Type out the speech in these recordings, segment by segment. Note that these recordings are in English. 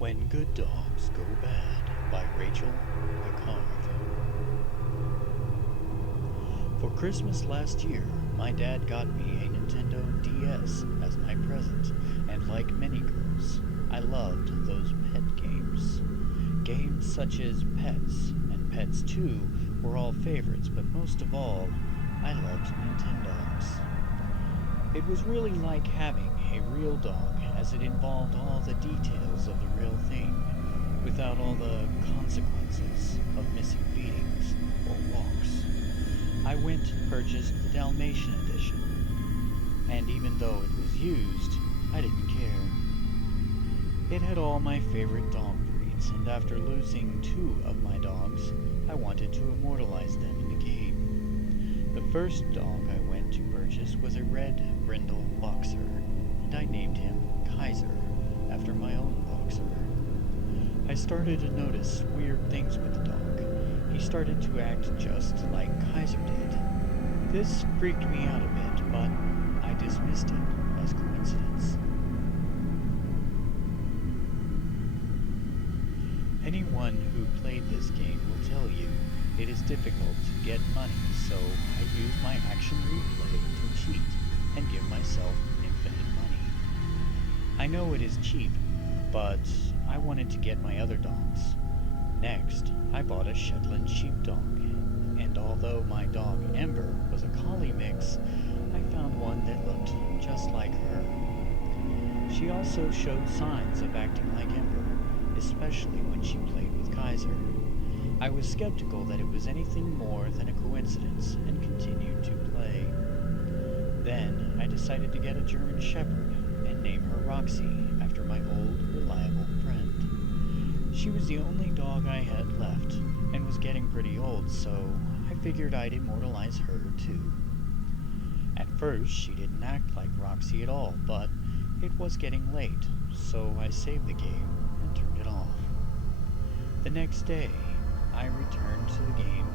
When Good Dogs Go Bad by Rachel Picard. For Christmas last year, my dad got me a Nintendo DS as my present, and like many girls, I loved those pet games. Games such as Pets and Pets 2 were all favorites, but most of all, I loved Nintendogs. It was really like having a real dog, as it involved all the details of the real thing, without all the consequences of missing feedings or walks. I went and purchased the Dalmatian edition, and even though it was used, I didn't care. It had all my favorite dog breeds, and after losing 2 of my dogs, I wanted to immortalize them in the game. The first dog I went to purchase was a red brindle boxer, and I named him Kaiser, after my own boxer. I started to notice weird things with the dog. He started to act just like Kaiser did. This freaked me out a bit, but I dismissed it as coincidence. Anyone who played this game will tell you it is difficult to get money, so I use my action replay to cheat and give myself infinite money. I know it is cheap, but I wanted to get my other dogs. Next, I bought a Shetland sheepdog, and although my dog Ember was a collie mix, I found one that looked just like her. She also showed signs of acting like Ember, especially when she played with Kaiser. I was skeptical that it was anything more than a coincidence and continued to play. Then I decided to get a German Shepherd and name her Roxy after my old, reliable friend. She was the only dog I had left and was getting pretty old, so I figured I'd immortalize her too. At first, she didn't act like Roxy at all, but it was getting late, so I saved the game and turned it off. The next day, I returned to the game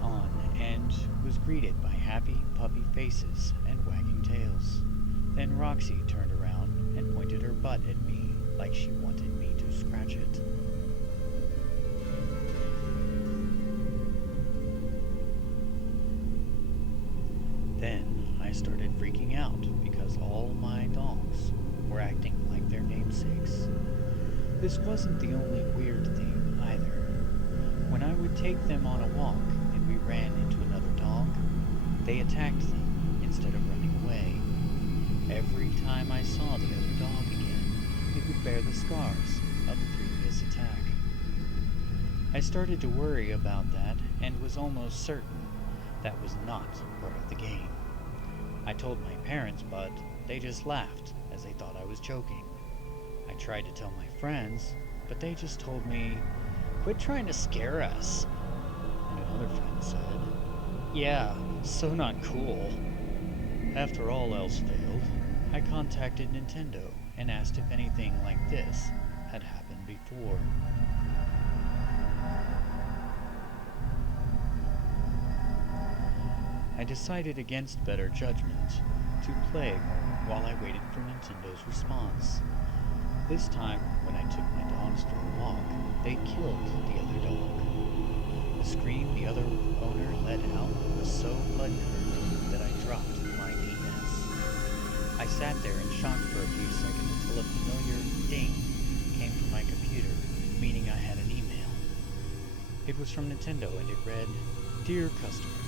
on and was greeted by happy puppy faces and wagging tails. Then Roxy turned around and pointed her butt at me like she wanted me to scratch it. Then I started freaking out because all my dogs were acting like their namesakes. This wasn't the only weird thing either. When I would take them on a walk and we ran into another dog, they attacked them instead of running away. Every time I saw the other dog again, it would bear the scars of the previous attack. I started to worry about that and was almost certain that was not part of the game. I told my parents, but they just laughed as they thought I was joking. I tried to tell my friends, but they just told me, "Quit trying to scare us." And another friend said, "Yeah, so not cool." After all else failed, I contacted Nintendo and asked if anything like this had happened before. I decided against better judgment to play while I waited for Nintendo's response. This time, when I took my dogs for a walk, they killed the other dog. The scream the other owner let out was so blood-curdling that I dropped my DS. I sat there in shock for a few seconds until a familiar ding came from my computer, meaning I had an email. It was from Nintendo and it read, "Dear customer,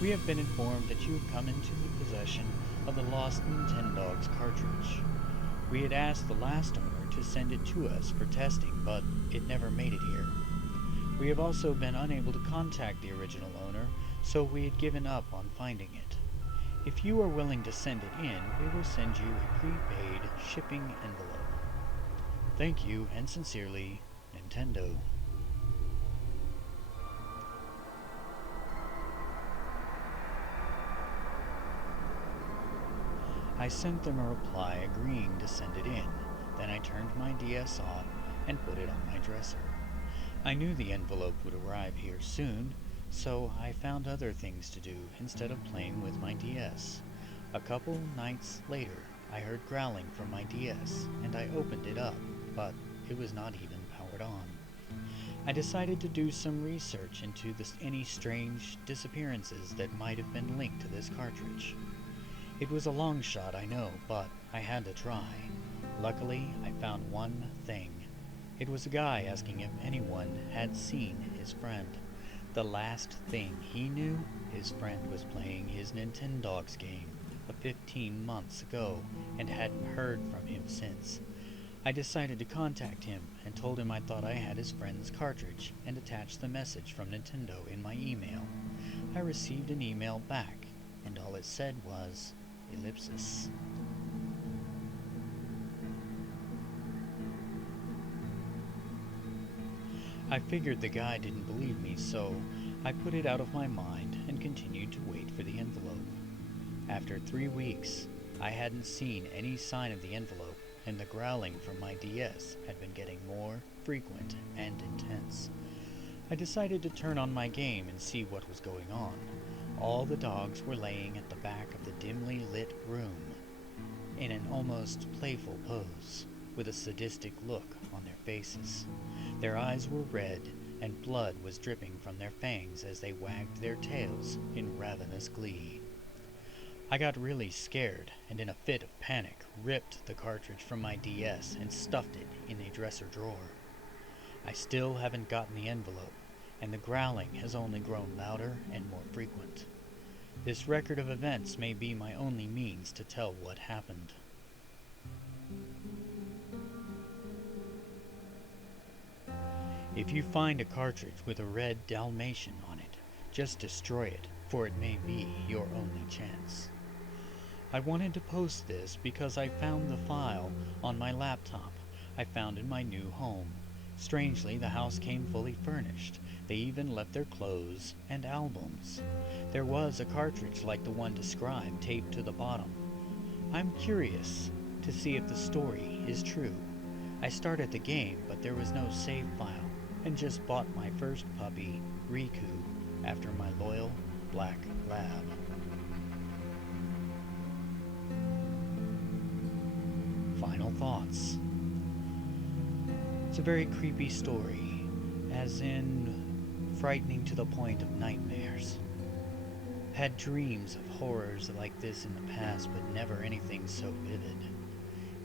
we have been informed that you have come into the possession of the lost Nintendogs cartridge. We had asked the last owner to send it to us for testing, but it never made it here. We have also been unable to contact the original owner, so we had given up on finding it. If you are willing to send it in, we will send you a prepaid shipping envelope. Thank you, and sincerely, Nintendo." I sent them a reply agreeing to send it in. Then I turned my DS off and put it on my dresser. I knew the envelope would arrive here soon, so I found other things to do instead of playing with my DS. A couple nights later, I heard growling from my DS, and I opened it up, but it was not even powered on. I decided to do some research into any strange disappearances that might have been linked to this cartridge. It was a long shot, I know, but I had to try. Luckily, I found one thing. It was a guy asking if anyone had seen his friend. The last thing he knew, his friend was playing his Nintendogs game 15 months ago and hadn't heard from him since. I decided to contact him and told him I thought I had his friend's cartridge and attached the message from Nintendo in my email. I received an email back, and all it said was, ellipsis. I figured the guy didn't believe me, so I put it out of my mind and continued to wait for the envelope. After 3 weeks, I hadn't seen any sign of the envelope, and the growling from my DS had been getting more frequent and intense. I decided to turn on my game and see what was going on. All the dogs were laying at the back of the dimly lit room, in an almost playful pose, with a sadistic look on their faces. Their eyes were red, and blood was dripping from their fangs as they wagged their tails in ravenous glee. I got really scared, and in a fit of panic, ripped the cartridge from my DS and stuffed it in a dresser drawer. I still haven't gotten the envelope, and the growling has only grown louder and more frequent. This record of events may be my only means to tell what happened. If you find a cartridge with a red Dalmatian on it, just destroy it, for it may be your only chance. I wanted to post this because I found the file on my laptop I found in my new home. Strangely, the house came fully furnished. They even left their clothes and albums. There was a cartridge like the one described taped to the bottom. I'm curious to see if the story is true. I started the game, but there was no save file, and just bought my first puppy, Riku, after my loyal black lab. Final thoughts. It's a very creepy story, as in frightening to the point of nightmares. Had dreams of horrors like this in the past, but never anything so vivid.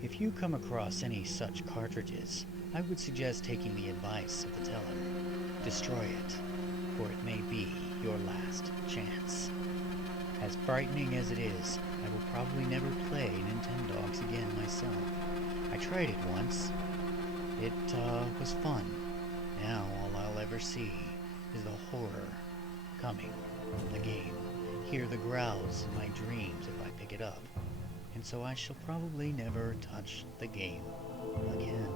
If you come across any such cartridges, I would suggest taking the advice of the teller. Destroy it, for it may be your last chance. As frightening as it is, I will probably never play Nintendogs again myself. I tried it once. It was fun. Now all I'll ever see is the horror coming from the game. Hear the growls in my dreams if I pick it up. And so I shall probably never touch the game again.